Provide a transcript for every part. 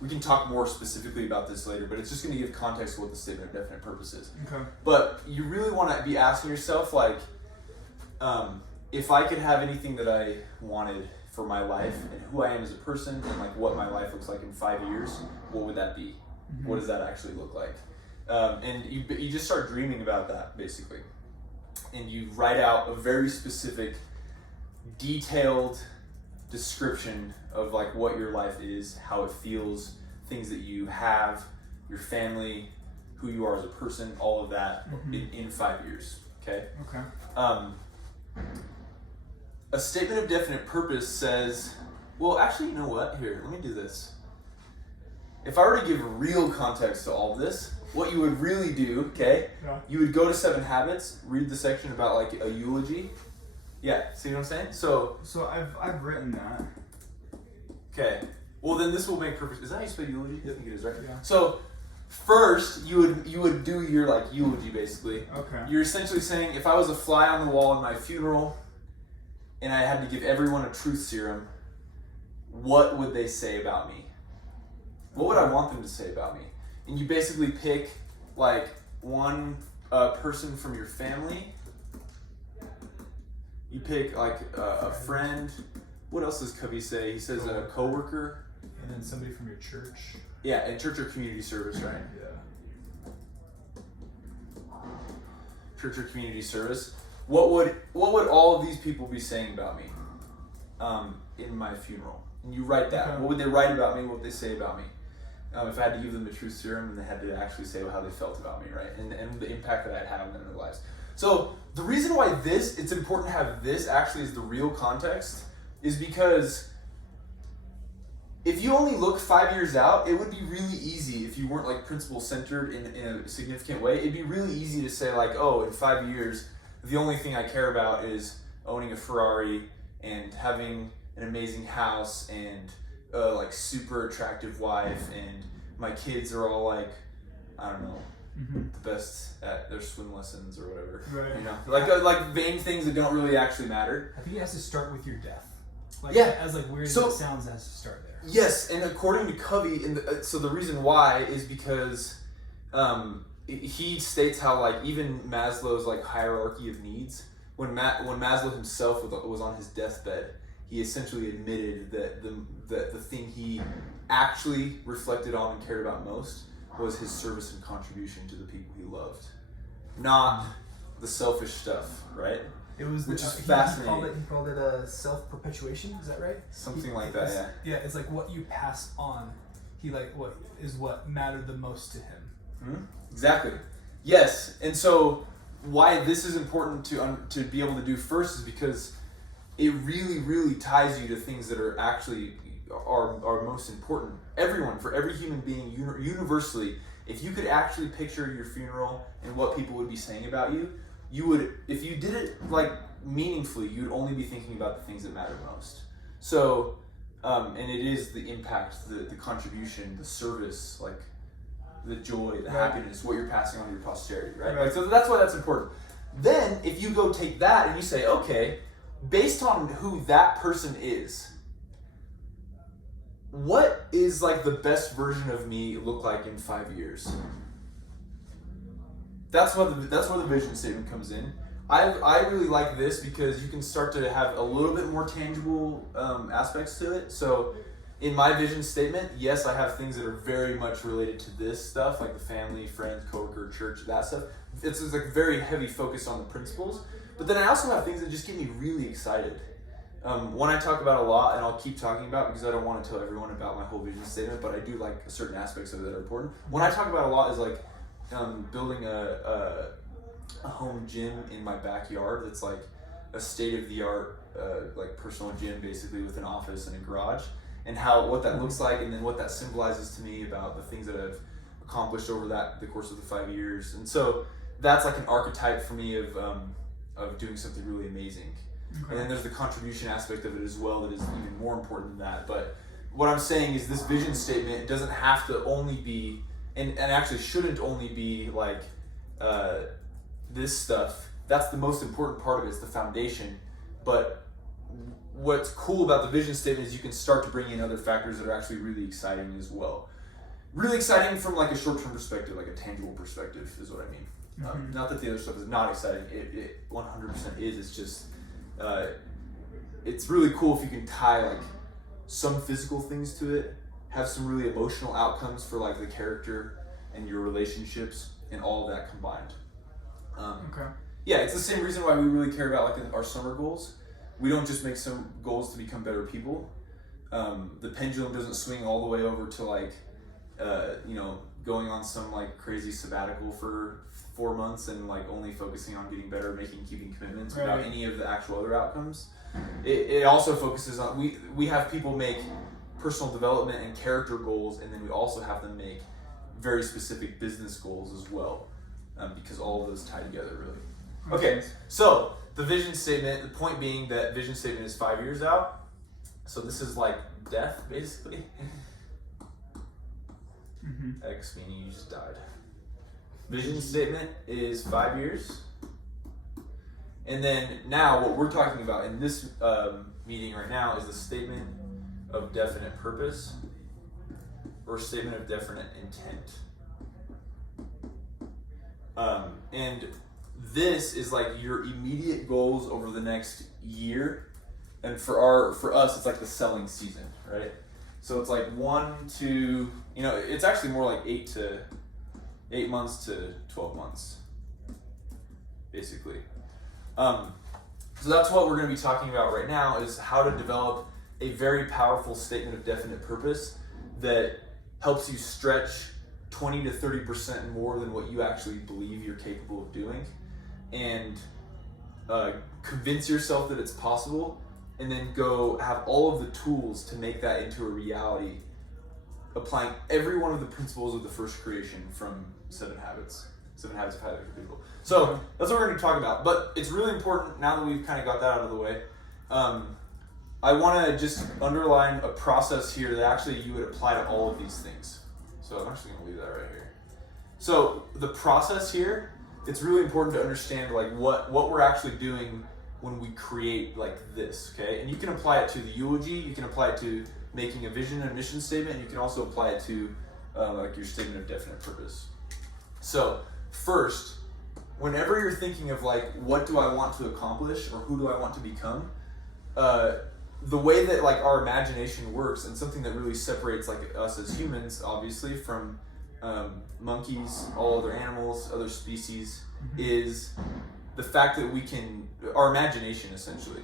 we can talk more specifically about this later, but it's just going to give context to what the statement of definite purpose is. Okay. But you really want to be asking yourself, like, if I could have anything that I wanted for my life and who I am as a person and like what my life looks like in 5 years, what would that be? Mm-hmm. What does that actually look like? And you just start dreaming about that, basically. And you write out a very specific, detailed description of like what your life is, how it feels, things that you have, your family, who you are as a person, all of that in 5 years. Okay? Okay. A statement of definite purpose says, well, actually, you know what? Here, let me do this. If I were to give real context to all of this, what you would really do, okay? Yeah. You would go to 7 Habits, read the section about like a eulogy. Yeah, see what I'm saying? So I've written that. Okay. Well, then this will make perfect. Is that how you spell eulogy? I think it is, right? Yeah. So first, you would do your like eulogy, basically. Okay. You're essentially saying, if I was a fly on the wall in my funeral, and I had to give everyone a truth serum, what would they say about me? What would I want them to say about me? And you basically pick like one person from your family. You pick like a friend. What else does Covey say? He says a coworker. And then somebody from your church. Yeah, in church or community service, right? Yeah. Church or community service. What would all of these people be saying about me in my funeral? And you write that. Okay. What would they write about me? What would they say about me? If I had to give them the truth serum, and they had to actually say how they felt about me, right? And the impact that I'd had on their lives. So the reason why it's important to have this actually as the real context is because if you only look 5 years out, it would be really easy if you weren't like principle centered in a significant way. It'd be really easy to say like, oh, in 5 years, the only thing I care about is owning a Ferrari and having an amazing house and like super attractive wife, and my kids are all like, I don't know, the best at their swim lessons or whatever. Right. You know, like vain things that don't really actually matter. I think it has to start with your death. Like, yeah. As like weird So, as it sounds, it has to start there. Yes, and according to Covey, so the reason why is because he states how like even Maslow's like hierarchy of needs, when Maslow himself was on his deathbed, he essentially admitted that the thing he actually reflected on and cared about most was his service and contribution to the people he loved, not the selfish stuff, right? It was Which is he fascinating. He called it self-perpetuation. Is that right? Something like that, yeah. Yeah, it's like what you pass on. He like what mattered the most to him. Mm-hmm. Exactly. Yes, and so why this is important to be able to do first is because it really, really ties you to things that are actually are most important. For every human being, universally, if you could actually picture your funeral and what people would be saying about you, you would, if you did it like meaningfully, you would only be thinking about the things that matter most. So, and it is the impact, the contribution, the service, like the joy, the happiness, what you're passing on to your posterity, right? Like, so that's why that's important. Then, if you go take that and you say, okay, based on who that person is, what is like the best version of me look like in 5 years? That's where the vision statement comes in. I really like this because you can start to have a little bit more tangible aspects to it. So in my vision statement, yes, I have things that are very much related to this stuff, like the family, friends, coworker, church, that stuff. It's like very heavy focus on the principles. But then I also have things that just get me really excited. One I talk about a lot, and I'll keep talking about because I don't want to tell everyone about my whole vision statement, but I do like certain aspects of it that are important. One I talk about a lot is like building a home gym in my backyard that's like a state-of-the-art like personal gym, basically with an office and a garage, and what that looks like, and then what that symbolizes to me about the things that I've accomplished over the course of the 5 years. And so that's like an archetype for me of doing something really amazing. Okay. And then there's the contribution aspect of it as well that is even more important than that. But what I'm saying is this vision statement doesn't have to only be, and actually shouldn't only be like this stuff. That's the most important part of it. It's the foundation. But what's cool about the vision statement is you can start to bring in other factors that are actually really exciting as well. Really exciting from like a short-term perspective, like a tangible perspective is what I mean. Not that the other stuff is not exciting. It 100% is. It's just it's really cool if you can tie like some physical things to it, have some really emotional outcomes for like the character and your relationships, and all of that combined. Okay. Yeah, it's the same reason why we really care about like our summer goals. We don't just make some goals to become better people. The pendulum doesn't swing all the way over to like, going on some like crazy sabbatical for 4 months and like only focusing on getting better, keeping commitments without Right. any of the actual other outcomes. It also focuses on, we have people make personal development and character goals, and then we also have them make very specific business goals as well, because all of those tie together really. Okay, so the vision statement, the point being that vision statement is 5 years out. So this is like death, basically. X meaning you just died. Vision statement is 5 years. And then now what we're talking about in this meeting right now is the statement of definite purpose or statement of definite intent. And this is like your immediate goals over the next year, and for us it's like the selling season, right? So it's like 1 to, it's actually more like 8 months to 12 months, basically. So that's what we're going to be talking about right now, is how to develop a very powerful statement of definite purpose that helps you stretch 20 to 30% more than what you actually believe you're capable of doing, and convince yourself that it's possible, and then go have all of the tools to make that into a reality, applying every one of the principles of the first creation from 7 Habits of Highly Effective People. So that's what we're going to talk about. But it's really important, now that we've kind of got that out of the way, I want to just underline a process here that actually you would apply to all of these things. So I'm actually going to leave that right here. So the process here, it's really important to understand like what we're actually doing when we create like this, okay? And you can apply it to the eulogy, you can apply it to making a vision and mission statement, and you can also apply it to like your statement of definite purpose. So first, whenever you're thinking of like, what do I want to accomplish or who do I want to become, the way that like our imagination works, and something that really separates like us as humans, obviously, from monkeys, all other animals, other species, is the fact that we can, our imagination essentially.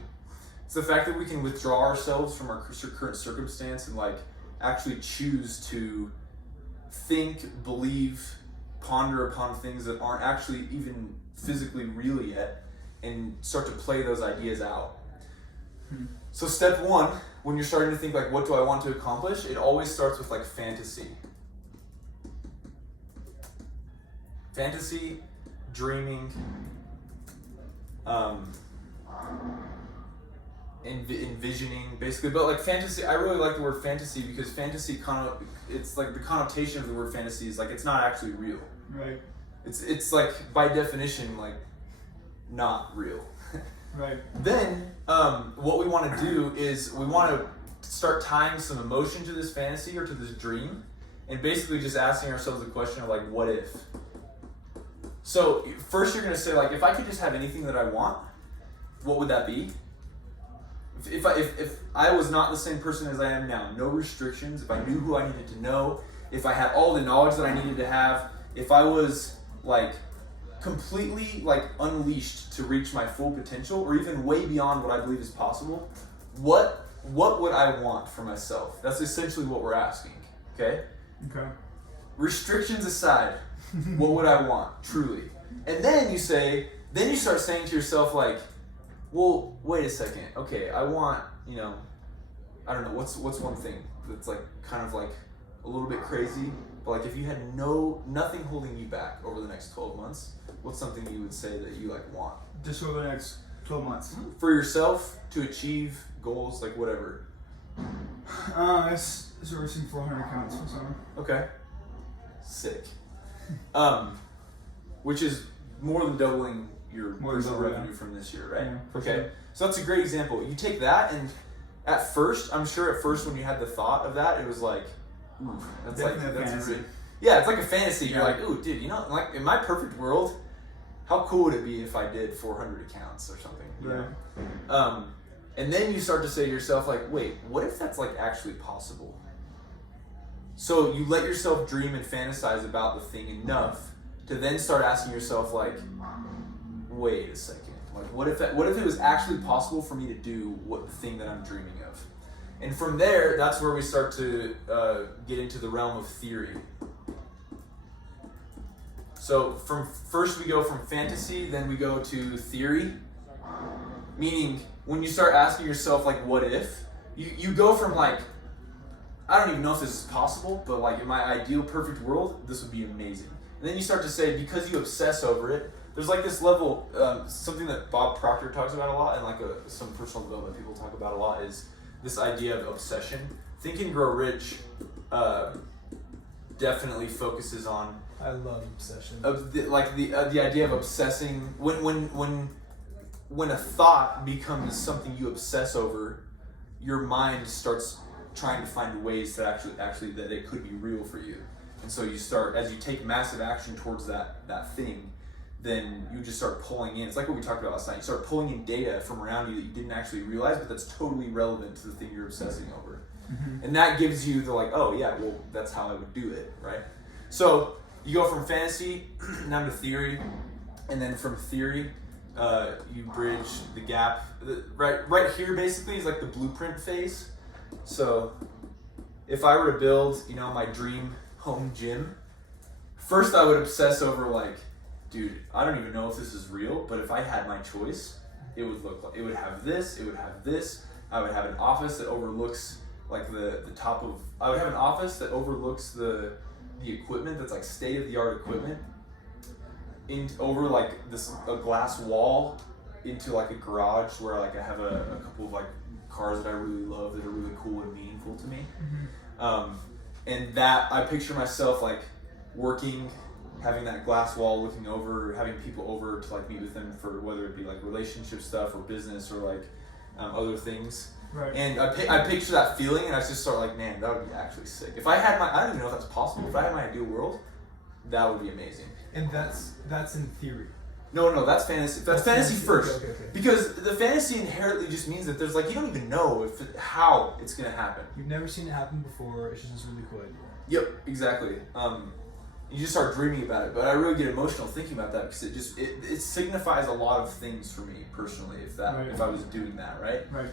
It's the fact that we can withdraw ourselves from our current circumstance and like actually choose to think, believe, ponder upon things that aren't actually even physically real yet, and start to play those ideas out. So step 1, when you're starting to think like, what do I want to accomplish? It always starts with like fantasy. Fantasy, dreaming, envisioning, basically. But like fantasy, I really like the word fantasy because fantasy it's like the connotation of the word fantasy is like it's not actually real. Right. It's like by definition like not real. Right. Then what we want to do is we want to start tying some emotion to this fantasy or to this dream, and basically just asking ourselves the question of like, what if? So first you're going to say like, if I could just have anything that I want, what would that be? If I was not the same person as I am now, no restrictions, if I knew who I needed to know, if I had all the knowledge that I needed to have, if I was like completely like unleashed to reach my full potential, or even way beyond what I believe is possible, what would I want for myself? That's essentially what we're asking, okay? Okay. Restrictions aside, what would I want, truly? And then you start saying to yourself like, well, wait a second, okay, I want, I don't know, what's one thing that's like kind of like a little bit crazy, but like if you had nothing holding you back over the next 12 months, what's something you would say that you like want? Just over the next 12 months. For yourself, to achieve goals, like whatever. It's servicing 400 accounts for summer. Okay. Sick. Which is more than doubling your More personal than that, revenue from this year, right? Yeah, for Okay, sure. so that's a great example. You take that, and at first, I'm sure at first when you had the thought of that, it was like, ooh, that's Definitely like a that's fantasy. really, yeah, it's like a fantasy. You're Yeah. like, ooh, dude, you know, like in my perfect world, how cool would it be if I did 400 accounts or something? You Right. know? And then you start to say to yourself, like, wait, what if that's like actually possible? So you let yourself dream and fantasize about the thing enough to then start asking yourself, like, wait a second, like, what if it was actually possible for me to do what the thing that I'm dreaming of? And from there, that's where we start to get into the realm of theory. So from first we go from fantasy, then we go to theory. Meaning, when you start asking yourself, like, what if? You go from, like, I don't even know if this is possible, but, like, in my ideal perfect world, this would be amazing. And then you start to say, because you obsess over it, there's, like, this level, something that Bob Proctor talks about a lot, and, like, some personal development people talk about a lot, is this idea of obsession. Think and Grow Rich definitely focuses on I love obsession. the idea of obsessing when a thought becomes something you obsess over, your mind starts trying to find ways to actually that it could be real for you. And so you start, as you take massive action towards that thing, then you just start pulling in. It's like what we talked about last night. You start pulling in data from around you that you didn't actually realize, but that's totally relevant to the thing you're obsessing over. Mm-hmm. And that gives you the, like, oh yeah, well, that's how I would do it, right? So you go from fantasy down to theory, and then from theory, you bridge the gap. Right here basically is like the blueprint phase. So if I were to build, my dream home gym, first I would obsess over, like, dude, I don't even know if this is real, but if I had my choice, it would look like, it would have this, it would have this. I would have an office that overlooks, like, the top of, I would have an office that overlooks the equipment that's, like, state-of-the-art equipment over, like, a glass wall into, like, a garage where, like, I have a couple of, like, cars that I really love that are really cool and meaningful to me. Mm-hmm. And that, I picture myself, like, working, having that glass wall looking over, having people over to, like, meet with them for whether it be, like, relationship stuff or business or, like, other things. Right. And I picture that feeling, and I just start like, man, that would be actually sick. If I had I don't even know if that's possible. If I had my ideal world, that would be amazing. And that's in theory. No, that's fantasy. That's fantasy first. Okay. Because the fantasy inherently just means that there's, like, you don't even know how it's gonna happen. You've never seen it happen before. It's just this really cool idea. Yep, exactly. You just start dreaming about it, but I really get emotional thinking about that because it signifies a lot of things for me personally. If I was doing that, right? Right.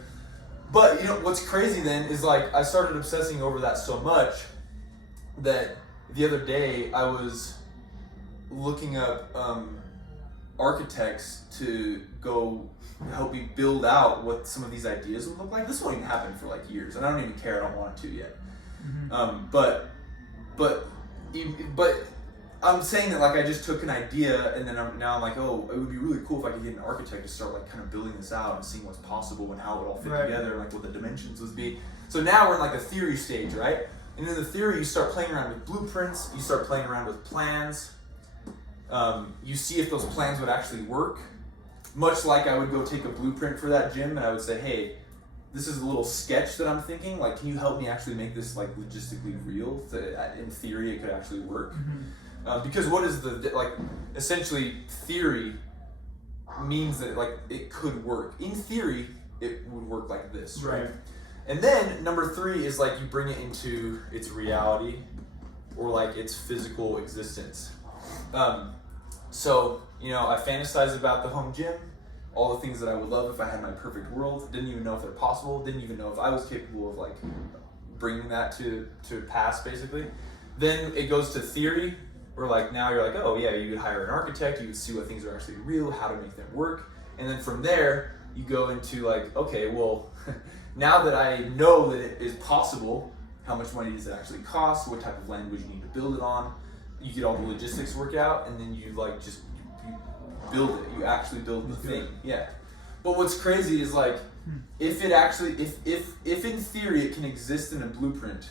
But what's crazy then is, like, I started obsessing over that so much that the other day I was looking up architects to go help me build out what some of these ideas would look like. This won't even happen for, like, years, and I don't even care. I don't want it to yet. Mm-hmm. But I'm saying that, like, I just took an idea and then I'm like, oh, it would be really cool if I could get an architect to start, like, kind of building this out and seeing what's possible and how it would all fit Right. together and, like, what the dimensions would be. So now we're in, like, the theory stage, right? And in the theory, you start playing around with blueprints, you start playing around with plans. You see if those plans would actually work. Much like I would go take a blueprint for that gym and I would say, hey, this is a little sketch that I'm thinking. Like, can you help me actually make this, like, logistically real? So that in theory, it could actually work. Mm-hmm. Because what is essentially theory means that, like, it could work. In theory, it would work like this, right? And then number 3 is, like, you bring it into its reality or, like, its physical existence. So, I fantasize about the home gym, all the things that I would love if I had my perfect world. Didn't even know if they're possible. Didn't even know if I was capable of, like, bringing that to pass, basically. Then it goes to theory, where, like, now you're like, oh yeah, you could hire an architect, you would see what things are actually real, how to make them work. And then from there, you go into, like, okay, well, now that I know that it is possible, how much money does it actually cost? What type of land would you need to build it on? You get all the logistics worked out, and then you, like, just you build it. You actually build the thing. Yeah. But what's crazy is, like, if in theory it can exist in a blueprint,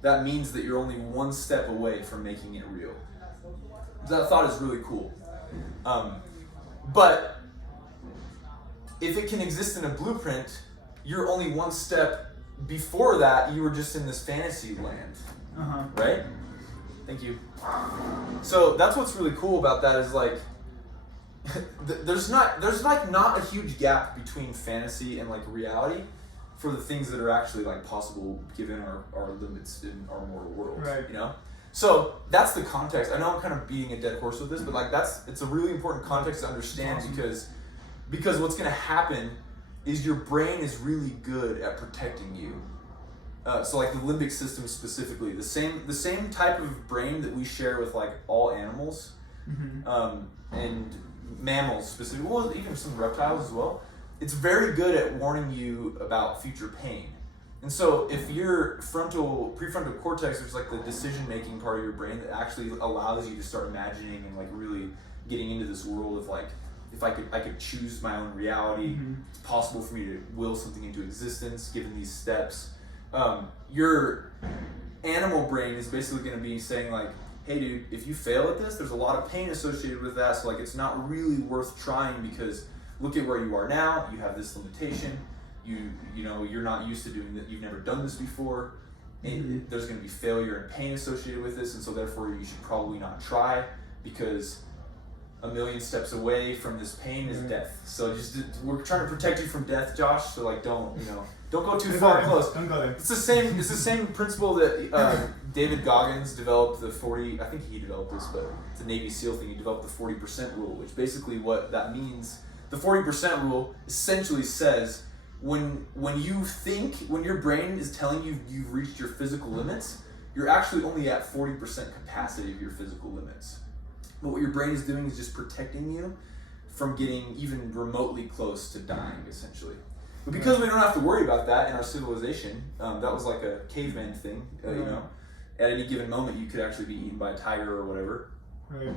that means that you're only one step away from making it real. That thought is really cool. But if it can exist in a blueprint, you're only one step before that. You were just in this fantasy land, right? Thank you. So that's what's really cool about that is like, there's not a huge gap between fantasy and like reality for the things that are actually like possible given our limits in our mortal world. Right. You know? So that's the context. I know I'm kind of beating a dead horse with this, but like it's a really important context to understand because what's gonna happen is your brain is really good at protecting you. So like the limbic system specifically, the same type of brain that we share with like all animals, and mammals specifically, well, even some reptiles as well. It's very good at warning you about future pain. And so if your prefrontal cortex, which is like the decision-making part of your brain that actually allows you to start imagining and like really getting into this world of like, if I could choose my own reality, it's possible for me to will something into existence given these steps. Your animal brain is basically going to be saying like, hey dude, if you fail at this, there's a lot of pain associated with that, so like it's not really worth trying because look at where you are now, you have this limitation, you know, you're not used to doing that, you've never done this before, and there's going to be failure and pain associated with this, and so therefore you should probably not try because a million steps away from this pain is death. So we're trying to protect you from death, Josh, so like don't go too far close. Don't go there. It's the same principle that David Goggins developed the 40. I think he developed this, but it's a Navy SEAL thing. He developed the 40% rule, which basically what that means. The 40% rule essentially says when your brain is telling you you've reached your physical limits, you're actually only at 40% capacity of your physical limits. But what your brain is doing is just protecting you from getting even remotely close to dying, essentially. But because we don't have to worry about that in our civilization, that was like a caveman thing, you know. At any given moment, you could actually be eaten by a tiger or whatever. Right.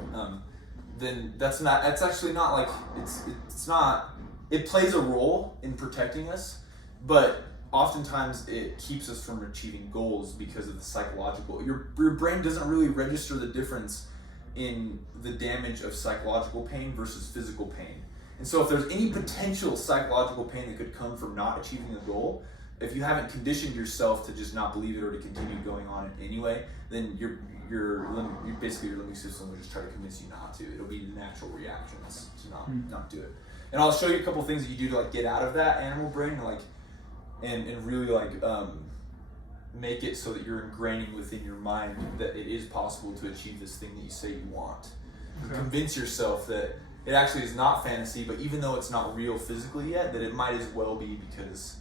Then that's actually not like it's not. It plays a role in protecting us, but oftentimes it keeps us from achieving goals because of the psychological. Your brain doesn't really register the difference in the damage of psychological pain versus physical pain. And so if there's any potential psychological pain that could come from not achieving a goal, if you haven't conditioned yourself to just not believe it or to continue going on it anyway, then your limbic system will just try to convince you not to. It'll be the natural reactions to not do it. And I'll show you a couple things that you do to like get out of that animal brain and like and really like make it so that you're ingraining within your mind that it is possible to achieve this thing that you say you want. Okay. Convince yourself that it actually is not fantasy, but even though it's not real physically yet, that it might as well be because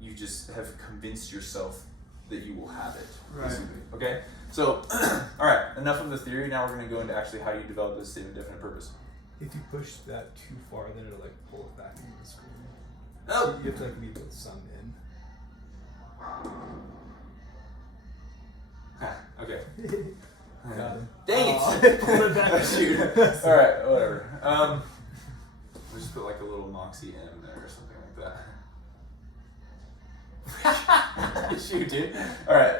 you just have convinced yourself that you will have it. Right. Okay? So, all right, enough of the theory. Now we're going to go into actually how you develop this statement of definite purpose. If you push that too far, then it'll like pull it back into the screen. Oh! You have to like leave the sun in. Okay. Got it. Dang it! Pull it back. Shoot. All right, whatever. We'll just put like a little Moxie M there or something like that. Shoot, dude. All right.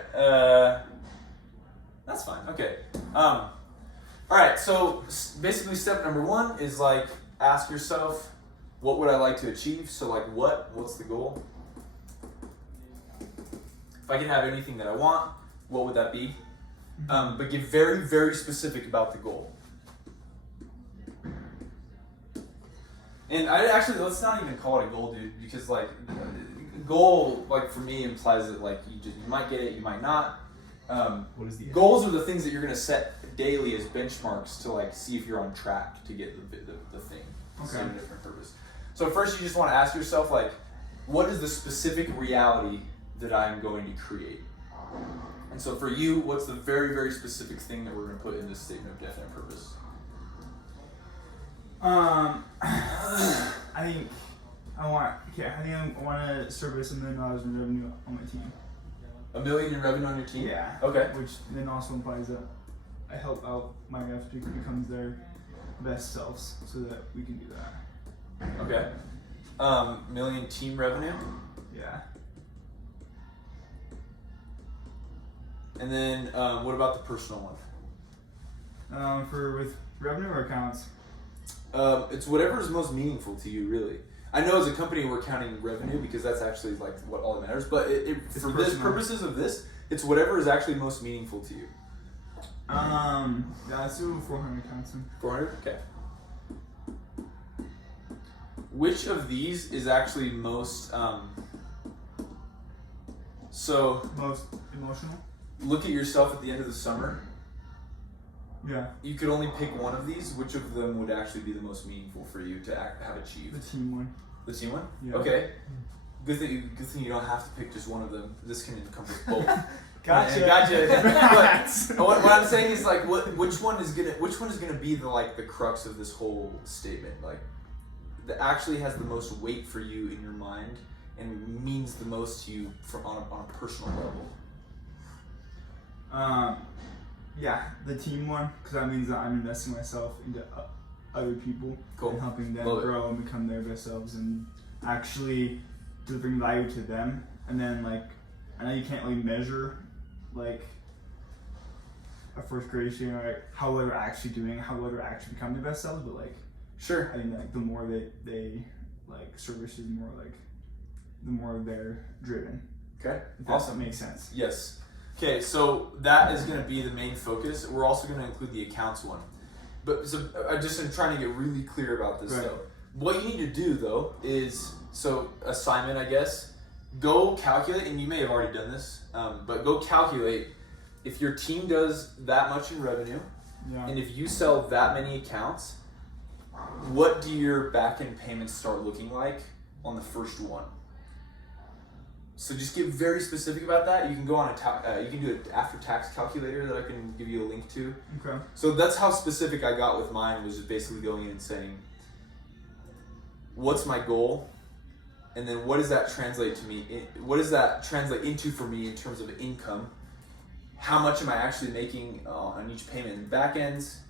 That's fine. Okay. All right. So basically, step number 1 is like ask yourself, what would I like to achieve? So like, what's the goal? If I could have anything that I want, what would that be? But get very, very specific about the goal. And let's not even call it a goal, dude, because like goal, like for me, implies that like you might get it, you might not. What is the goals are the things that you're gonna set daily as benchmarks to like see if you're on track to get the thing. Okay. Same different purpose. So first, you just want to ask yourself like, what is the specific reality that I'm going to create? And so for you, what's the very, very specific thing that we're going to put in this statement of definite purpose? I think I want to service $1 million in revenue on my team. $1 million in revenue on your team? Yeah. Okay. Which then also implies that I help out my ref to become their best selves so that we can do that. Okay. Million team revenue? Yeah. And then what about the personal one? With revenue or accounts? It's whatever is most meaningful to you, really. I know as a company we're counting revenue because that's actually like what all that matters. But for this personal. purposes of this, it's whatever is actually most meaningful to you. Yeah, let's do 400 accounts. 400. Okay. Which of these is actually most? So Most emotional. look at yourself at the end of the summer. Yeah. You could only pick one of these. Which of them would actually be the most meaningful for you to have The achieved? team one. The team one. Yeah. Okay. Good thing you don't have to pick just one of them. This can encompass both. Gotcha. Yeah, gotcha. But what I'm saying is like, which one is gonna be the crux of this whole statement? Like, that actually has the most weight for you in your mind and means the most to you on a personal level. Yeah, the team one, because that means that I'm investing myself into other people Cool. and helping them Love it. grow and become their best selves and actually delivering value to them. And then like, I know you can't really measure like a first grade student, like how they're actually doing, how they're actually becoming their best selves, but like Sure. I think like the more they like service is more like the more they're driven. Okay. If that Awesome. makes sense. Yes. Okay, so that is going to be the main focus. We're also going to include the accounts one. But so I just am trying to get really clear about this Right. though. What you need to do though is, so assignment I guess, go calculate, and you may have already done this, but go calculate if your team does that much in revenue, Yeah. and if you sell that many accounts, what do your back-end payments start looking like on the first one? So just get very specific about that. You can go on you can do an after-tax calculator that I can give you a link to. Okay. So that's how specific I got with mine, was just basically going in and saying, what's my goal? And then what does that translate to me? What does that translate into for me in terms of income? How much am I actually making on each payment in back ends?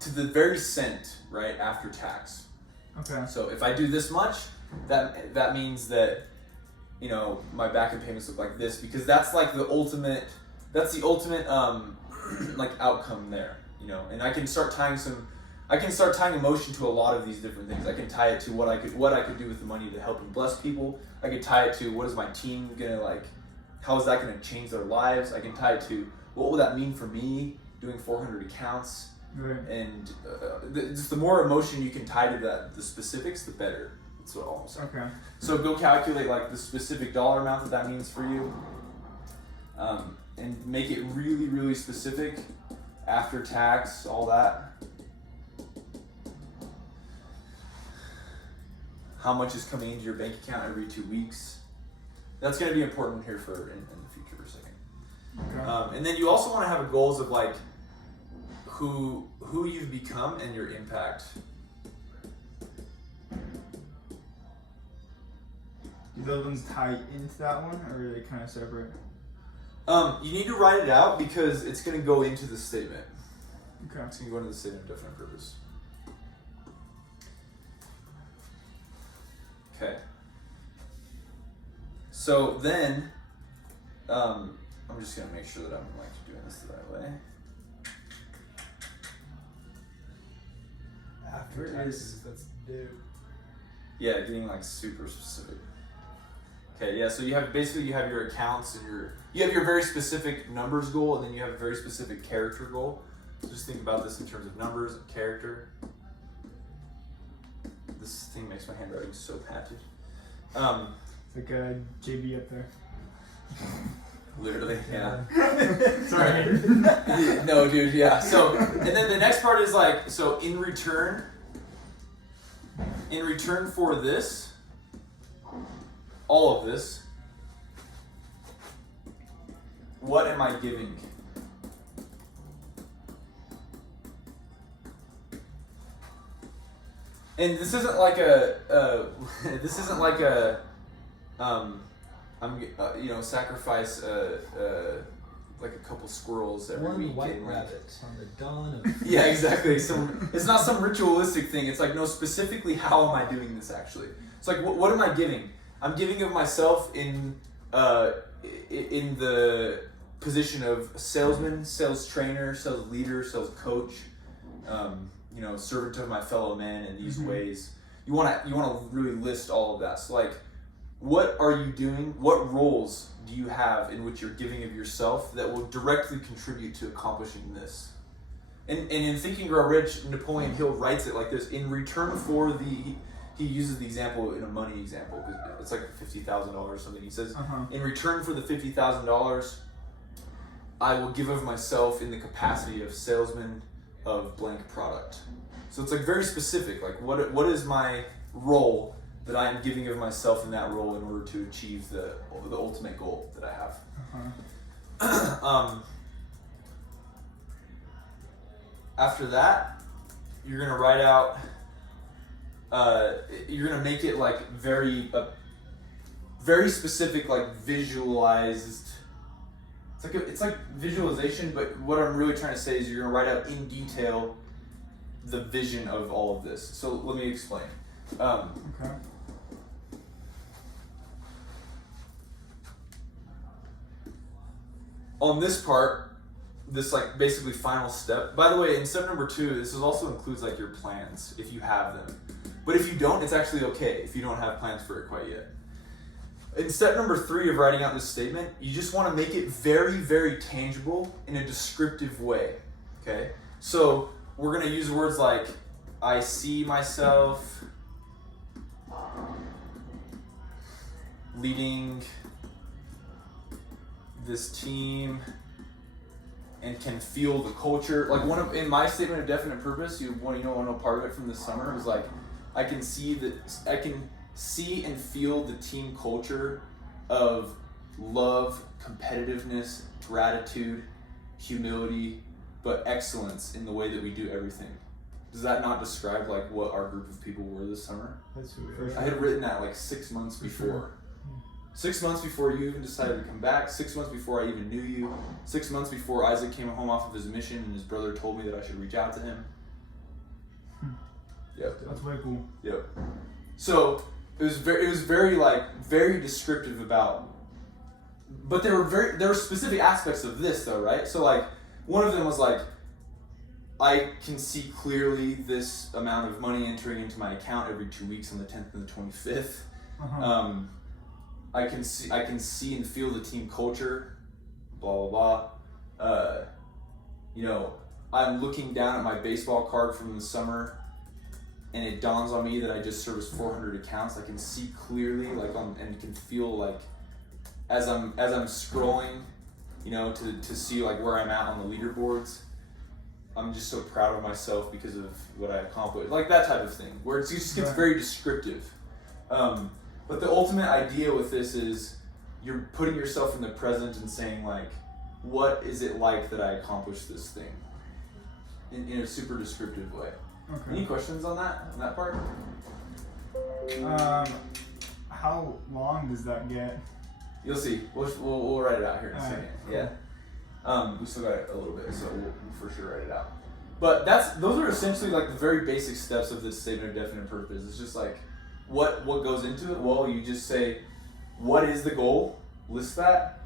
To the very cent, right, after tax. Okay. So if I do this much, that means that, you know, my back end payments look like this, because that's like the ultimate like outcome there, you know. And I can start tying emotion to a lot of these different things. I can tie it to what I could do with the money to help and bless people. I could tie it to what is my team gonna like, how is that gonna change their lives. I can tie it to what will that mean for me doing 400 accounts. Right. And just the more emotion you can tie to that, the specifics, the better. That's what I'm saying. Okay. So go calculate like the specific dollar amount that means for you, and make it really, really specific, after tax, all that. How much is coming into your bank account every 2 weeks? That's going to be important here in the future for a second. Okay. And then you also want to have goals of like who you've become and your impact. Do those ones tie into that one, or are they kind of separate? You need to write it out because it's going to go into the statement. Okay. It's going to go into the statement of definite purpose. Okay. So then, I'm just going to make sure that I'm like doing this the right way. After taxes, that's due. Yeah, getting like super specific. Okay, yeah, so you have your accounts and you have your very specific numbers goal, and then you have a very specific character goal. So just think about this in terms of numbers and character. This thing makes my handwriting so patchy. It's like a JB up there. Literally, yeah. Sorry. No, dude, yeah. So, and then the next part is like, so in return for this, all of this, what am I giving? And this isn't like sacrifice like a couple squirrels every One week. white and, like, rabbit on the dawn of. yeah, exactly. It's not some ritualistic thing. It's like, no, specifically, how am I doing this actually? It's like, what am I giving? I'm giving of myself in the position of salesman, sales trainer, sales leader, sales coach, servant of my fellow men in these ways. You want to really list all of that. So like, what are you doing? What roles do you have in which you're giving of yourself that will directly contribute to accomplishing this? And in Think and Grow Rich, Napoleon Hill writes it like this: in return for he uses the example in a money example, because it's like $50,000 or something. He says, in return for the $50,000, I will give of myself in the capacity of salesman of blank product. So it's like very specific. Like what is my role that I am giving of myself in that role in order to achieve the ultimate goal that I have. After that, you're gonna write out. You're gonna make it like very specific, like visualized. It's like visualization, but what I'm really trying to say is you're gonna write out in detail the vision of all of this. So let me explain. Okay. On this part, this like basically final step. By the way, in step number 2, this also includes like your plans if you have them. But if you don't, it's actually okay if you don't have plans for it quite yet. In step number 3 of writing out this statement, you just want to make it very, very tangible in a descriptive way. Okay? So we're going to use words like, I see myself leading this team and can feel the culture. Like in my statement of definite purpose, one part of it from this summer was like, I can see and feel the team culture of love, competitiveness, gratitude, humility, but excellence in the way that we do everything. Does that not describe like what our group of people were this summer? That's who we are. I had written that like 6 months before. Sure. 6 months before you even decided to come back, 6 months before I even knew you, 6 months before Isaac came home off of his mission and his brother told me that I should reach out to him. Yep. That's way cool. Yep. So it was very descriptive about, but there were specific aspects of this though, right? So like one of them was like, I can see clearly this amount of money entering into my account every 2 weeks on the 10th and the 25th. I can see and feel the team culture, blah blah blah. I'm looking down at my baseball card from the summer, and it dawns on me that I just serviced 400 accounts. I can see clearly, and can feel like as I'm scrolling, to see like where I'm at on the leaderboards. I'm just so proud of myself because of what I accomplished, like that type of thing, where it just gets very descriptive. But the ultimate idea with this is you're putting yourself in the present and saying like, what is it like that I accomplished this thing in a super descriptive way. Okay. Any questions on that part? How long does that get? You'll see. We'll write it out here in a All right, second. cool. Yeah. We still got a little bit, so we'll for sure write it out. But those are essentially like the very basic steps of this statement of definite purpose. It's just like what goes into it. Well, you just say, what is the goal? List that.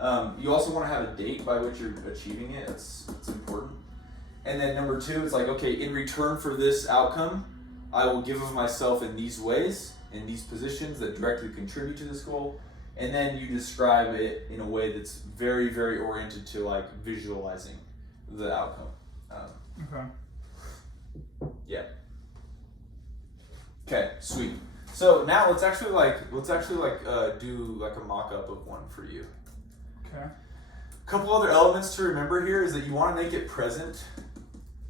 You also want to have a date by which you're achieving it. It's important. And then number 2, it's like, okay, in return for this outcome, I will give of myself in these ways, in these positions that directly contribute to this goal. And then you describe it in a way that's very, very oriented to like visualizing the outcome. Okay. Yeah. Okay, sweet. So now let's actually do like a mock-up of one for you. Okay. A couple other elements to remember here is that you want to make it present.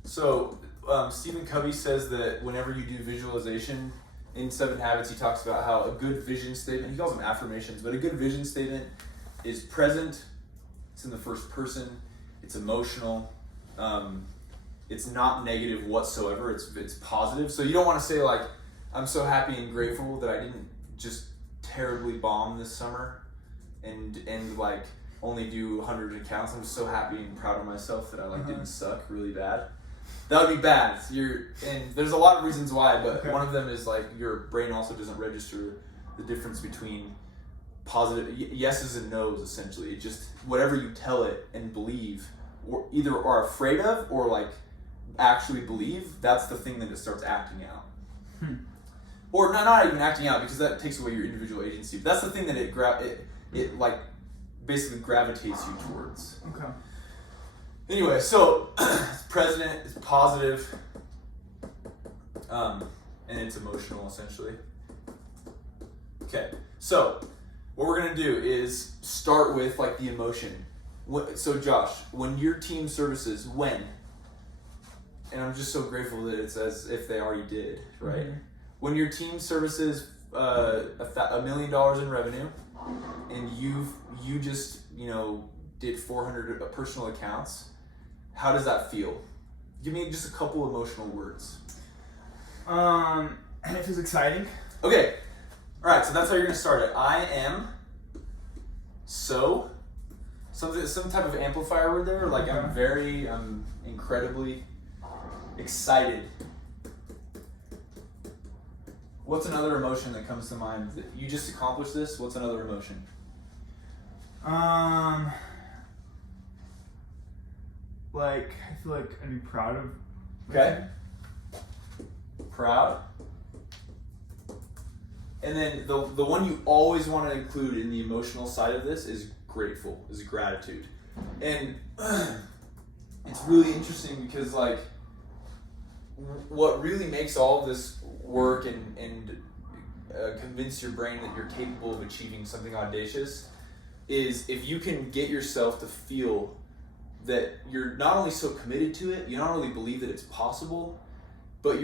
So Stephen Covey says that whenever you do visualization in 7 Habits, he talks about how a good vision statement, he calls them affirmations, but a good vision statement is present, it's in the first person, it's emotional, it's not negative whatsoever, it's positive. So you don't want to say like, I'm so happy and grateful that I didn't just terribly bomb this summer and like only do 100 accounts. I'm so happy and proud of myself that I didn't suck really bad. That would be bad. And there's a lot of reasons why, but one of them is like your brain also doesn't register the difference between positive yeses and nos. Essentially, it just whatever you tell it and believe, or either are afraid of or like actually believe, that's the thing that it starts acting out. Or not even acting out, because that takes away your individual agency. But that's the thing that it like basically gravitates you towards. Okay. Anyway, so president is positive, and it's emotional essentially. Okay, so what we're gonna do is start with like the emotion. So Josh, when your team services, when? And I'm just so grateful that it's as if they already did, right? Mm-hmm. When your team services $1 million in revenue, and you just did 400 personal accounts, how does that feel? Give me just a couple emotional words. It feels exciting. Okay, all right. So that's how you're gonna start it. I am so some type of amplifier word there. Like I'm incredibly excited. What's another emotion that comes to mind? You just accomplished this. What's another emotion? Like I feel like I'd be proud of. Okay. Proud. And then the one you always want to include in the emotional side of this is grateful, is gratitude. And it's really interesting because like what really makes all of this work and convince your brain that you're capable of achieving something audacious is if you can get yourself to feel that you're not only so committed to it, you not only believe that it's possible, but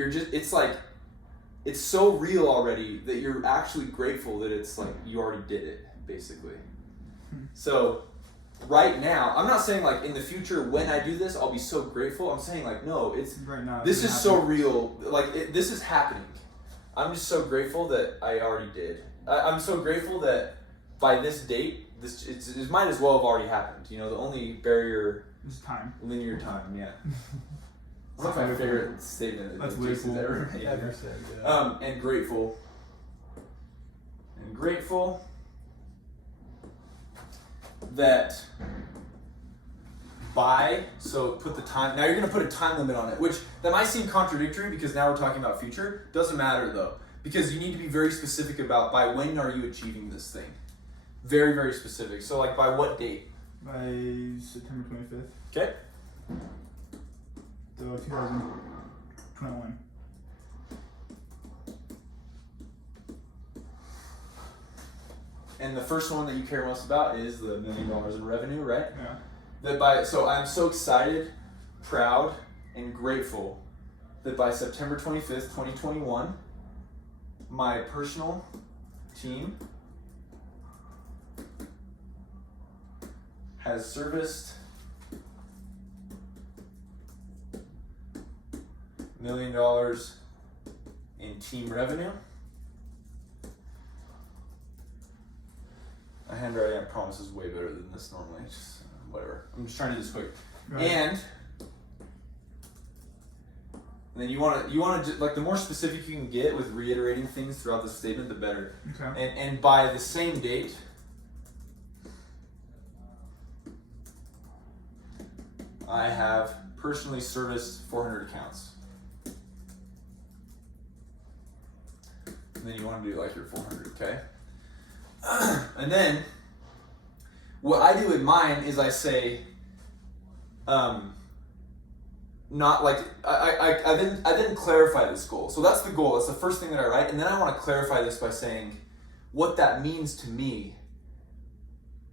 it's so real already that you're actually grateful that it's like you already did it, basically. So right now, I'm not saying like in the future when I do this I'll be so grateful. I'm saying like no, it's right now. This is so real. Like this is happening. I'm just so grateful that I already did. I'm so grateful that by this date, it might as well have already happened. The only barrier is time. Linear time. Yeah. That's my favorite statement. That's that way Jason's cool. ever made. Ever said, yeah. And grateful. And grateful that so put the time, now you're going to put a time limit on it, which that might seem contradictory because now we're talking about future. Doesn't matter though, because you need to be very specific about by when are you achieving this thing. Very, very specific. So like by what date? By September 25th. Okay. So 2021. And the first one that you care most about is the $1 million in revenue, right? Yeah. So I'm so excited, proud, and grateful that by September 25th, 2021, my personal team has serviced $1 million in team revenue. My handwriting, I promise, is way better than this normally. Just whatever. I'm just trying to do this quick. Right. And then you want to like the more specific you can get with reiterating things throughout the statement, the better. Okay. And by the same date, I have personally serviced 400 accounts. And then you want to do like your 400, okay? And then what I do in mine is I say, not like I then clarify this goal. So that's the goal. That's the first thing that I write, and then I want to clarify this by saying, what that means to me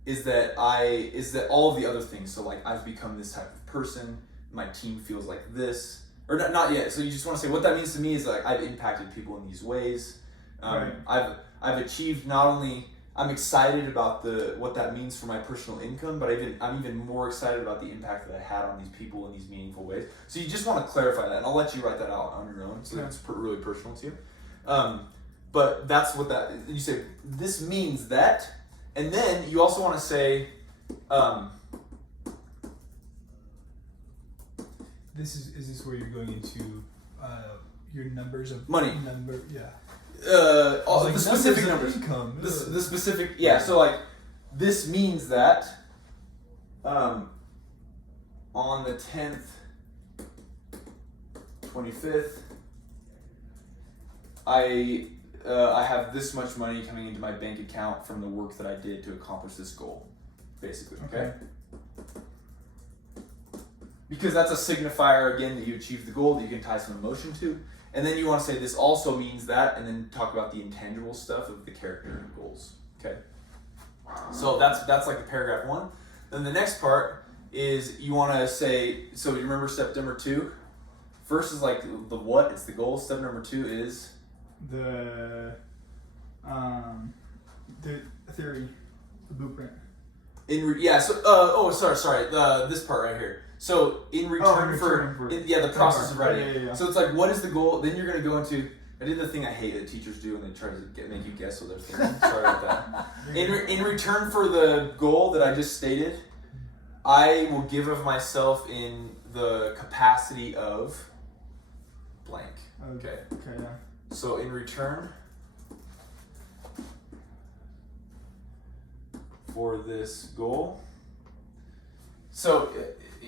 is that all of the other things. So like I've become this type of person. My team feels like this, or not yet. So you just want to say what that means to me is like I've impacted people in these ways. Right. I've achieved not only. I'm excited about what that means for my personal income, but I'm even more excited about the impact that I had on these people in these meaningful ways. So you just want to clarify that, and I'll let you write that out on your own, so that's really personal to you. But that's what you say. This means that, and then you also want to say, is this where you're going into your numbers of money? Yeah. All the specific numbers. Income. The specific, yeah. So like, this means that on the 10th 25th, I have this much money coming into my bank account from the work that I did to accomplish this goal, basically. Okay. Because that's a signifier again that you achieved the goal that you can tie some emotion to, and then you want to say this also means that, and then talk about the intangible stuff of the character and goals. Okay. So that's like the paragraph 1. Then the next part is you want to say, so you remember step number 2? First is like the what, it's the goal. Step number 2 is the theory, the blueprint. Sorry. This part right here. So in return for the process of writing. Yeah. So it's like, what is the goal? Then you're gonna go into. I did the thing I hate that teachers do, and they try to make you guess what they're thinking. Sorry about that. In return for the goal that I just stated, I will give of myself in the capacity of blank. Okay. Okay. Yeah. So in return for this goal. So,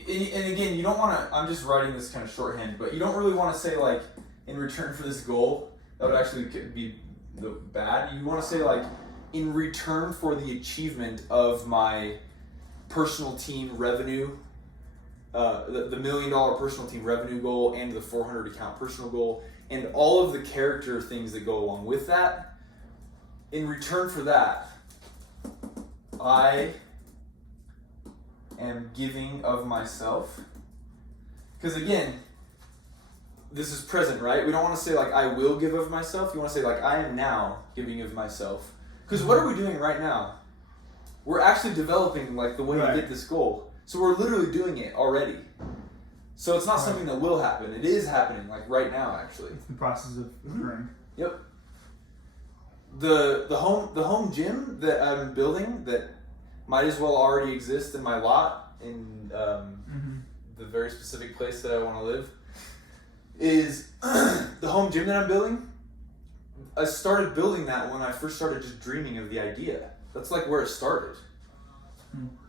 and again, you don't want to, I'm just writing this kind of shorthand, but you don't really want to say like, in return for this goal, that would actually be the bad. You want to say like, in return for the achievement of my personal team revenue, the $1 million personal team revenue goal and the 400 account personal goal, and all of the character things that go along with that. In return for that, I am giving of myself. Because again, this is present, right? We don't want to say like, I will give of myself. You want to say like, I am now giving of myself. Because what are we doing right now? We're actually developing like the way to get this goal. So we're literally doing it already. So it's not something that will happen. It is happening like right now, actually. It's the process of occurring. Yep. The home gym that I'm building that might as well already exist in my lot in the very specific place that I want to live is the home gym that I'm building. I started building that when I first started just dreaming of the idea. That's like where it started.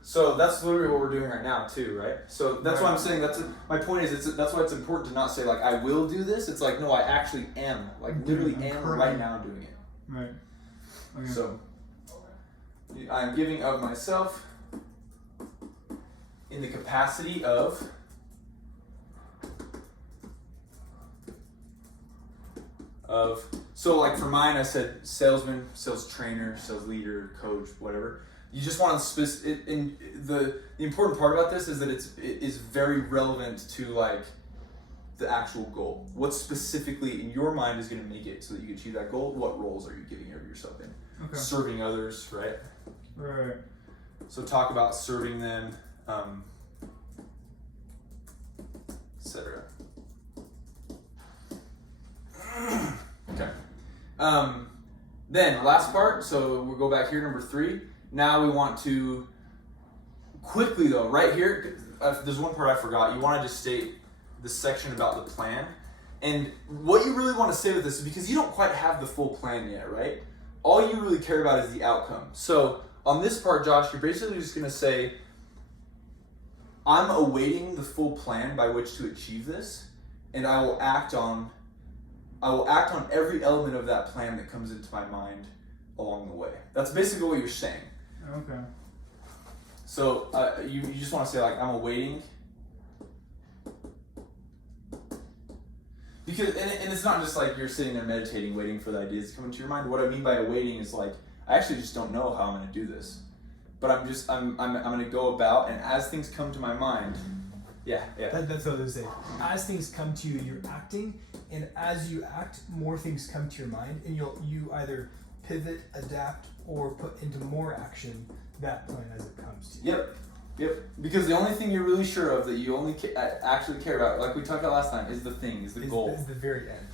So that's literally what we're doing right now too, right? So that's why I'm saying my point is that's why it's important to not say like I will do this. It's like no, I actually am like literally am right now doing it. Right. Okay. So I'm giving of myself in the capacity of so like for mine I said salesman, sales trainer, sales leader, coach, whatever. You just want to the important part about this is that it is very relevant to like the actual goal. What specifically in your mind is going to make it so that you can achieve that goal? What roles are you giving of yourself in? Okay. Serving others, right? Right. So talk about serving them, etc. Okay. Then last part. So we'll go back here, number 3. Now we want to quickly though, right here, there's one part I forgot. You want to just state the section about the plan. And what you really want to say with this is because you don't quite have the full plan yet, right? All you really care about is the outcome. So on this part, Josh, you're basically just going to say, I'm awaiting the full plan by which to achieve this, and I will act on every element of that plan that comes into my mind along the way. That's basically what you're saying. Okay. So you just want to say like, I'm awaiting. Because, and it's not just like you're sitting there meditating, waiting for the ideas to come into your mind. What I mean by awaiting is like, I actually just don't know how I'm going to do this. But I'm going to go about, and as things come to my mind, That's what I was saying. As things come to you, you're acting, and as you act, more things come to your mind, and you either pivot, adapt, or put into more action that plan as it comes to you. Yep. Because the only thing you're really sure of that you only actually care about, like we talked about last time, is the goal. Is the very end.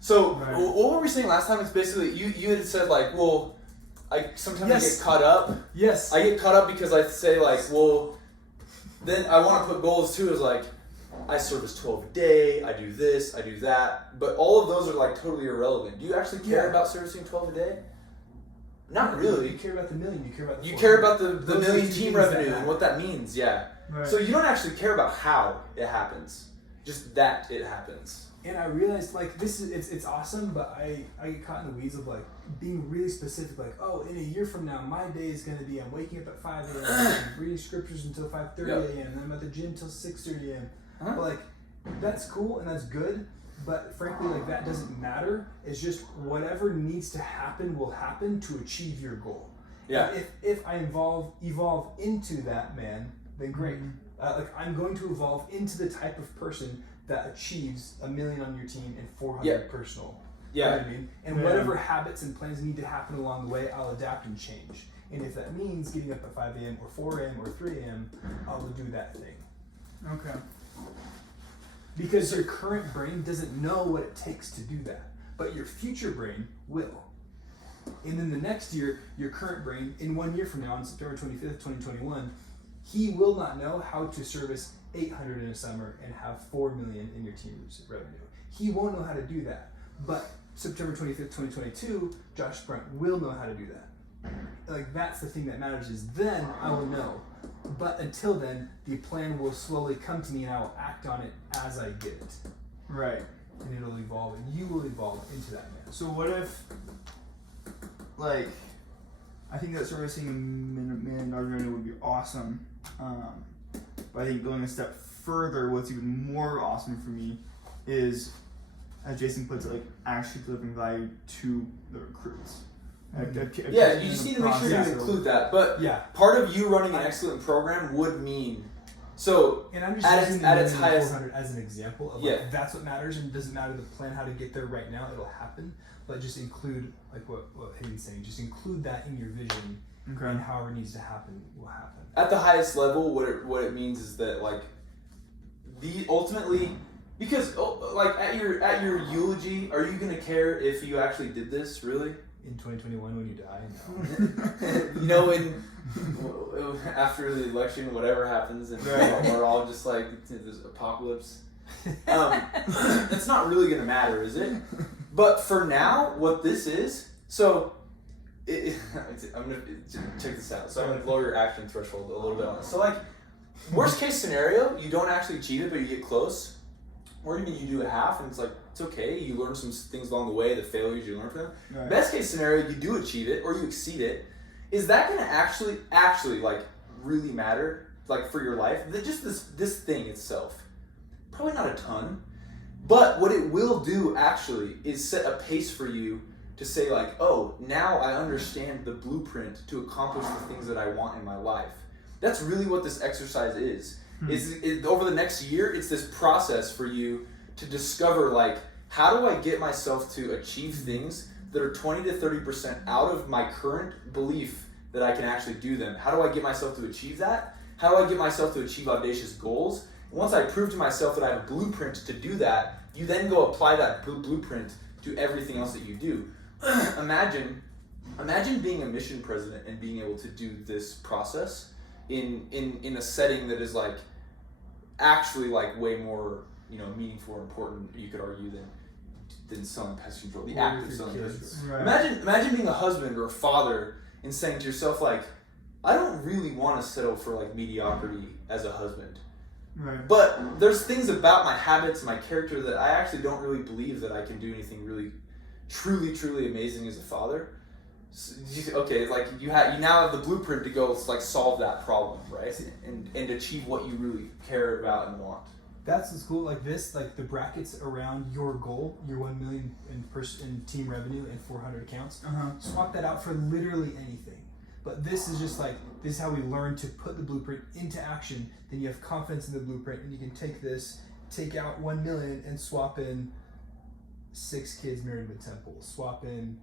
So what were we saying last time? It's basically you had said like, well, sometimes I get caught up. Yes. I get caught up because I say like, well, then I want to put goals too as like, I service 12 a day, I do this, I do that, but all of those are like totally irrelevant. Do you actually care about servicing 12 a day? Not really. You care about the million. You care about the You care about the Those million are the team things that revenue and what that means, yeah. Right. So you don't actually care about how it happens, just that it happens. And I realized like this is it's awesome, but I get caught in the weeds of like being really specific, like, oh, in a year from now my day is gonna be I'm waking up at 5 a.m. I'm reading scriptures until 5:30 a.m. and then I'm at the gym till 6:30 a.m. But like that's cool and that's good, but frankly like that doesn't matter. It's just whatever needs to happen will happen to achieve your goal. Yeah. If I evolve into that man, then great. Like I'm going to evolve into the type of person that achieves 1 million on your team and 400 personal. Yeah. You know what I mean? And whatever habits and plans need to happen along the way, I'll adapt and change. And if that means getting up at 5 a.m. or 4 a.m. or 3 a.m., I'll do that thing. Okay. Because your current brain doesn't know what it takes to do that, but your future brain will. And then the next year, your current brain, in 1 year from now, on September 25th, 2021, he will not know how to service 800 in a summer and have 4 million in your team's revenue. He won't know how to do that. But September 25th, 2022, Josh Brunt will know how to do that. Like that's the thing that matters is then I will know. But until then, the plan will slowly come to me and I will act on it as I get it. Right. And it'll evolve and you will evolve into that man. So what if, like, I think that servicing $1 million revenue would be awesome. But I think going a step further, what's even more awesome for me is, as Jason puts it, like actually delivering value to the recruits. Yeah, you just need to make sure you include that. But part of you running an excellent program would mean so. And I'm just using the its highest 400 as an example of like that's what matters, and it doesn't matter the plan how to get there right now. It'll happen, but just include like what Hayden's saying. Just include that in your vision, and however it needs to happen will happen. At the highest level, what it means is that like the ultimately. Because like at your eulogy, are you gonna care if you actually did this really? In 2021 when you die? No. You know, when after the election, whatever happens, and we're all just like this apocalypse. It's not really gonna matter, is it? But for now, what this is, so I'm gonna check this out. So I'm gonna lower your action threshold a little bit on this. So like, worst case scenario, you don't actually achieve it, but you get close. Or even you do a half and it's like, it's okay, you learn some things along the way, the failures you learn from them. Right. Best case scenario, you do achieve it or you exceed it. Is that gonna actually like really matter like for your life? Just this thing itself? Probably not a ton. But what it will do actually is set a pace for you to say like, oh, now I understand the blueprint to accomplish the things that I want in my life. That's really what this exercise is. Over the next year, it's this process for you to discover like, how do I get myself to achieve things that are 20 to 30% out of my current belief that I can actually do them? How do I get myself to achieve that? How do I get myself to achieve audacious goals? Once I prove to myself that I have a blueprint to do that, you then go apply that blueprint to everything else that you do. Imagine being a mission president and being able to do this process in a setting that is like actually like way more meaningful or important, you could argue, than selling pest control, the act of selling pest control. Right. Imagine being a husband or a father and saying to yourself like, I don't really want to settle for like mediocrity as a husband. Right. But there's things about my habits, my character that I actually don't really believe that I can do anything really truly amazing as a father. So, okay, like you now have the blueprint to go like solve that problem, right? And achieve what you really care about and want. That's what's cool. Like this, like the brackets around your goal, your 1 million in team revenue and 400 accounts. Swap that out for literally anything. But this is just like, this is how we learn to put the blueprint into action. Then you have confidence in the blueprint, and you can take this, take out 1 million, and swap in 6 kids married to temple. Swap in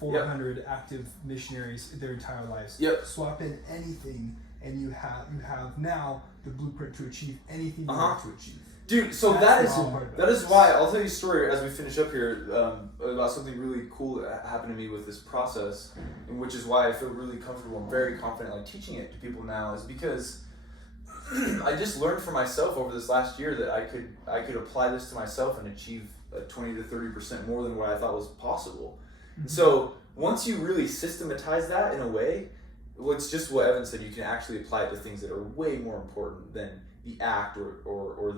400 active missionaries their entire lives. Swap in anything, and you have now the blueprint to achieve anything you want to achieve. Dude, so that is why I'll tell you a story as we finish up here about something really cool that happened to me with this process, and which is why I feel really comfortable and very confident like teaching it to people now, is because I just learned for myself over this last year that I could apply this to myself and achieve 20 to 30% more than what I thought was possible. Mm-hmm. So once you really systematize that in a way, well, it's just what Evan said, you can actually apply it to things that are way more important than the act or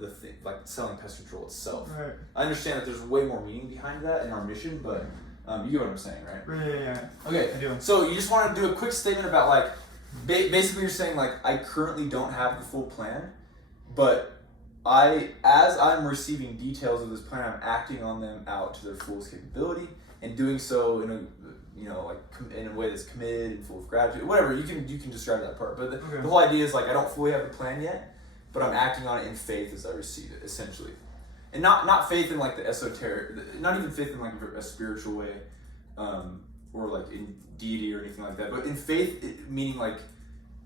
the thing, like selling pest control itself. Right. I understand that there's way more meaning behind that in our mission, but you get what I'm saying, right? Yeah. Okay. I do. So you just want to do a quick statement about like, basically you're saying like, I currently don't have the full plan, but as I'm receiving details of this plan, I'm acting on them out to their fullest capability and doing so in a, like in a way that's committed and full of gratitude, whatever, you can describe that part. But the whole idea is like, I don't fully have the plan yet, but I'm acting on it in faith as I receive it, essentially. And not faith in like the esoteric, not even faith in like a spiritual way, or like in deity or anything like that, but in faith, meaning like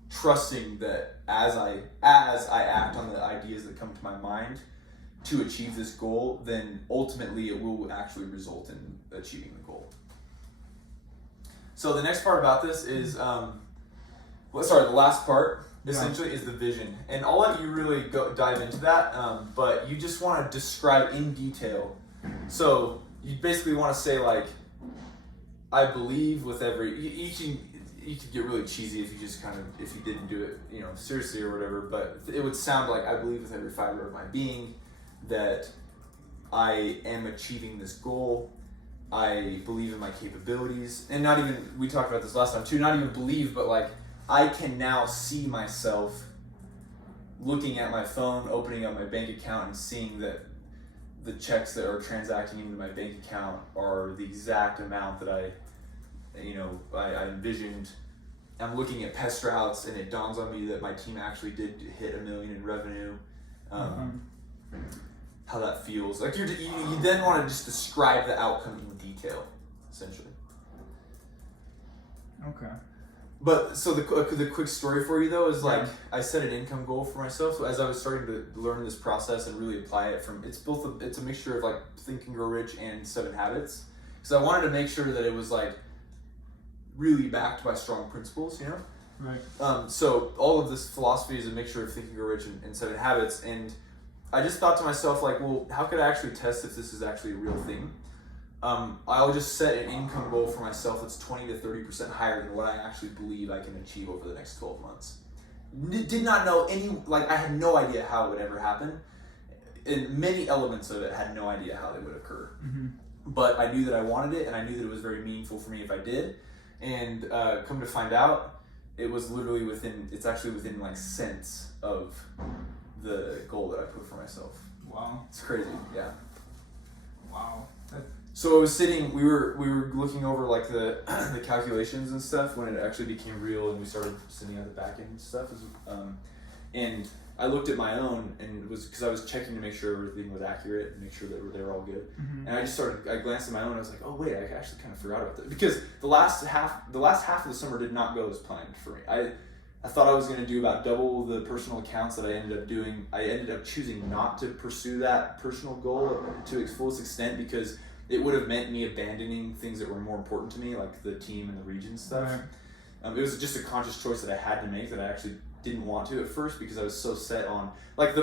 trusting that as I act on the ideas that come to my mind to achieve this goal, then ultimately it will actually result in achieving the goal. So the next part about this is, the last part essentially is the vision, and I'll let you really dive into that. But you just want to describe in detail. So you basically want to say like, I believe with every. You could get really cheesy if you didn't do it, seriously or whatever. But it would sound like, I believe with every fiber of my being that I am achieving this goal. I believe in my capabilities, and not even, we talked about this last time too, not even believe, but like, I can now see myself looking at my phone, opening up my bank account and seeing that the checks that are transacting into my bank account are the exact amount that I envisioned. I'm looking at pest routes and it dawns on me that my team actually did hit $1 million in revenue. How that feels. Like you then want to just describe the outcome in detail, essentially. Okay. But so the quick story for you though is like, I set an income goal for myself. So as I was starting to learn this process and really apply it it's a mixture of like Think and Grow Rich and 7 Habits. Because I wanted to make sure that it was like really backed by strong principles, Right. So all of this philosophy is a mixture of Think and Grow Rich and 7 Habits, and I just thought to myself like, well, how could I actually test if this is actually a real thing? I'll just set an income goal for myself that's 20 to 30% higher than what I actually believe I can achieve over the next 12 months. Did not know I had no idea how it would ever happen. And many elements of it had no idea how they would occur. Mm-hmm. But I knew that I wanted it, and I knew that it was very meaningful for me if I did. And come to find out, it's actually within like cents of the goal that I put for myself. Wow. It's crazy, yeah. Wow. So I was we were looking over like the the calculations and stuff when it actually became real, and we started sending out the back end stuff. And I looked at my own, and it was because I was checking to make sure everything was accurate and make sure that they were all good. Mm-hmm. And I glanced at my own, and I was like, oh wait, I actually kind of forgot about that, because the last half of the summer did not go as planned for me. I thought I was going to do about double the personal accounts that I ended up doing. I ended up choosing not to pursue that personal goal to its fullest extent, because it would have meant me abandoning things that were more important to me, like the team and the region stuff. Right. It was just a conscious choice that I had to make, that I actually didn't want to at first, because I was so set on, like,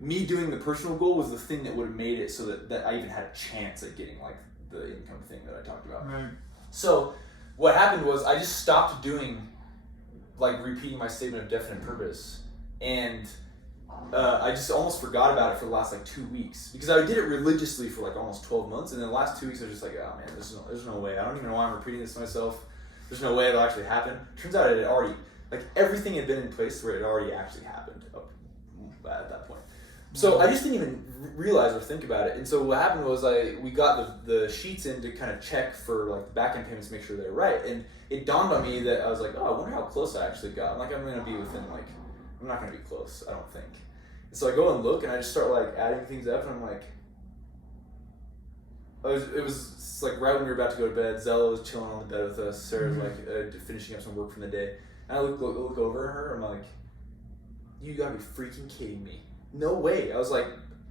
me doing the personal goal was the thing that would have made it so that I even had a chance at getting like the income thing that I talked about. Right. So what happened was I just stopped doing, like, repeating my statement of definite purpose, and I just almost forgot about it for the last like 2 weeks, because I did it religiously for like almost 12 months, and then the last 2 weeks I was just like, oh man, there's no way. I don't even know why I'm repeating this to myself. There's no way it'll actually happen. Turns out it had already, like, everything had been in place where it already actually happened up at that point. So I just didn't even realize or think about it. And so what happened was we got the sheets in to kind of check for like the back end payments, make sure they're right. And it dawned on me that I was like, oh, I wonder how close I actually got. I'm like, I'm going to be within like, I'm not going to be close, I don't think. And so I go and look, and I just start like adding things up, and I'm like, it was like right when we were about to go to bed. Zella was chilling on the bed with us. Sarah's like finishing up some work from the day. And I look over at her, I'm like, you gotta be freaking kidding me. No way. I was like,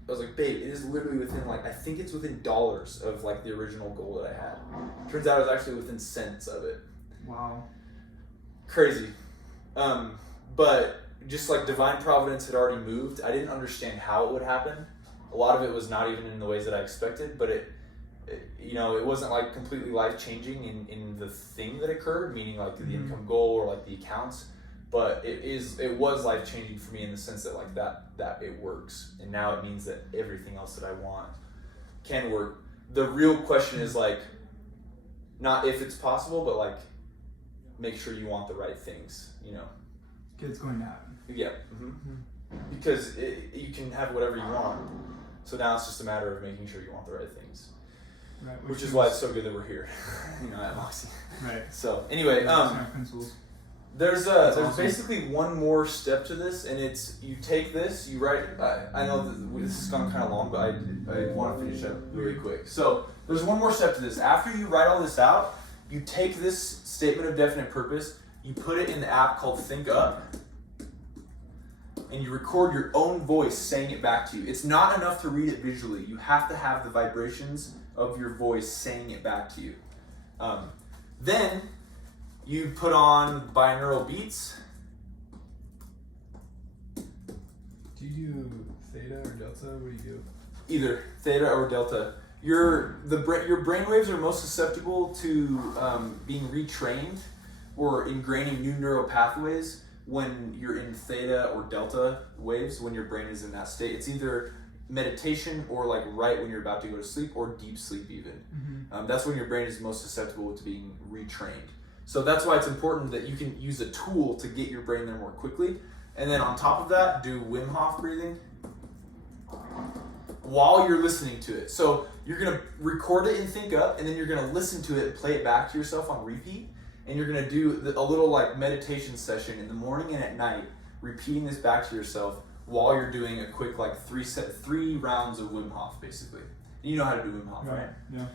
babe, it is literally within like, I think it's within dollars of like the original goal that I had. Turns out it was actually within cents of it. Wow. Crazy. But just like divine providence had already moved. I didn't understand how it would happen. A lot of it was not even in the ways that I expected, but it wasn't like completely life changing in the thing that occurred, meaning like the income goal or like the accounts. but it was life changing for me in the sense that like that it works, and now it means that everything else that I want can work. The real question is like, not if it's possible, but like, make sure you want the right things, you know. It's going to happen. Yeah. Because you can have whatever you want. So now it's just a matter of making sure you want the right things. Right. Which is why it's so good that we're here, you know, at Moxie. Right. So anyway, there's awesome. basically one more step to this, and it's you take this, you write. I know this has gone kind of long, but I want to finish up really quick. So there's one more step to this. After you write all this out, you take this statement of definite purpose, you put it in the app called Think Up, and you record your own voice saying it back to you. It's not enough to read it visually. You have to have the vibrations of your voice saying it back to you. Then you put on binaural beats. Do you do theta or delta? What do you do? Either theta or delta. Your brain waves are most susceptible to being retrained or ingraining new neural pathways when you're in theta or delta waves, when your brain is in that state. It's either meditation or like right when you're about to go to sleep, or deep sleep even. That's when your brain is most susceptible to being retrained. So that's why it's important that you can use a tool to get your brain there more quickly. And then on top of that, do Wim Hof breathing while you're listening to it. So you're going to record it and Think Up, and then you're going to listen to it and play it back to yourself on repeat. And you're going to do a little like meditation session in the morning and at night, repeating this back to yourself while you're doing a quick like three rounds of Wim Hof, basically. You know how to do Wim Hof, right? Yeah.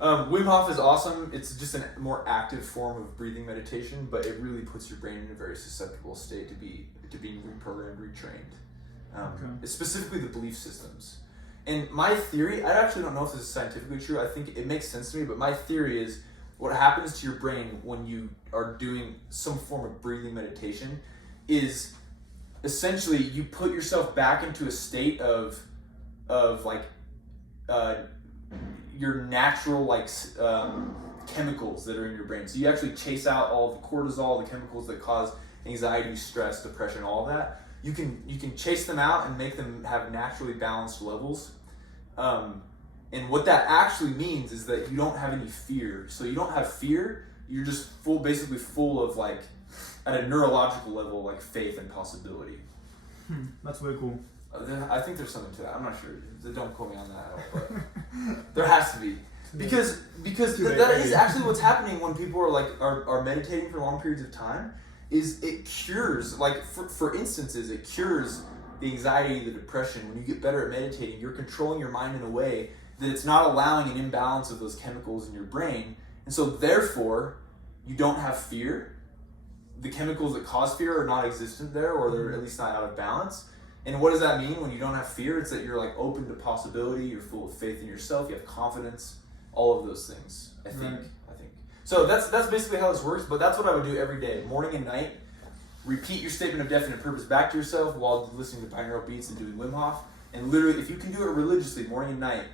Wim Hof is awesome. It's just a more active form of breathing meditation, but it really puts your brain in a very susceptible state to being reprogrammed, retrained. Specifically the belief systems. And my theory, I actually don't know if this is scientifically true. I think it makes sense to me, but my theory is what happens to your brain when you are doing some form of breathing meditation is essentially you put yourself back into a state of like your natural like chemicals that are in your brain. So you actually chase out all the cortisol, the chemicals that cause anxiety, stress, depression, all of that. You can chase them out and make them have naturally balanced levels. And what that actually means is that you don't have any fear. So you don't have fear. You're just basically full of like, at a neurological level, like faith and possibility. That's way cool. I think there's something to that. I'm not sure. Don't quote me on that at all, but there has to be. Because that is actually what's happening when people are meditating for long periods of time. Is it cures, like for instances, it cures the anxiety, the depression. When you get better at meditating, you're controlling your mind in a way that it's not allowing an imbalance of those chemicals in your brain. And so therefore, you don't have fear. The chemicals that cause fear are not existent there, or they're at least not out of balance. And what does that mean when you don't have fear? It's that you're like open to possibility, you're full of faith in yourself, you have confidence, all of those things, I think. So that's basically how this works, but that's what I would do every day, morning and night. Repeat your statement of definite purpose back to yourself while listening to binaural beats and doing Wim Hof. And literally, if you can do it religiously, morning and night,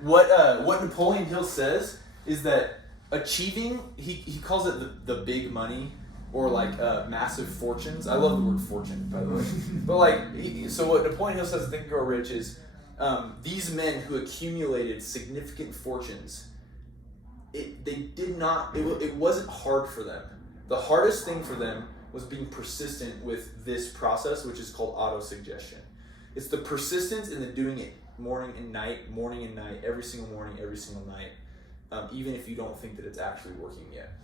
what Napoleon Hill says is that achieving, he calls it the big money, or like massive fortunes. I love the word fortune, by the way. But so what Napoleon Hill says in Think and Grow Rich is these men who accumulated significant fortunes, it wasn't hard for them. The hardest thing for them was being persistent with this process, which is called autosuggestion. It's the persistence in the doing it morning and night, every single morning, every single night, even if you don't think that it's actually working yet.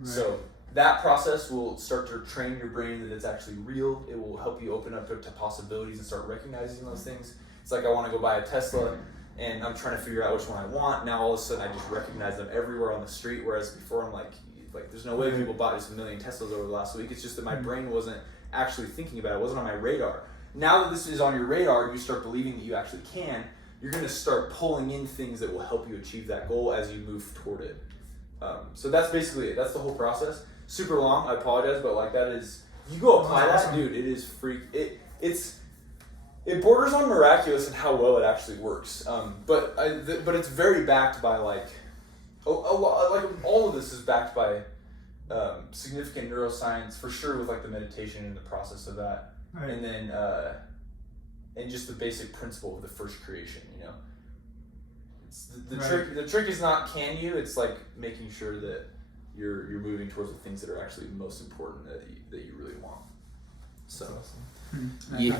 Right. So that process will start to train your brain that it's actually real. It will help you open up to possibilities and start recognizing those things. It's like I want to go buy a Tesla, and I'm trying to figure out which one I want. Now all of a sudden I just recognize them everywhere on the street, whereas before I'm like there's no way people bought just 1 million Teslas over the last week. It's just that my brain wasn't actually thinking about it. It wasn't on my radar. Now that this is on your radar and you start believing that you actually can, you're going to start pulling in things that will help you achieve that goal as you move toward it. So that's basically it. That's the whole process. Super long, I apologize, but that is, you go apply that, dude, it is freak. It borders on miraculous in how well it actually works. But it's very backed by all of this is backed by significant neuroscience for sure with like the meditation and the process of that, Right. and then and just the basic principle of the first creation. You know, it's the Right. trick. The trick is not can you. It's like making sure that you're moving towards the things that are actually most important that you really want. So. That's awesome. Hmm. Yeah.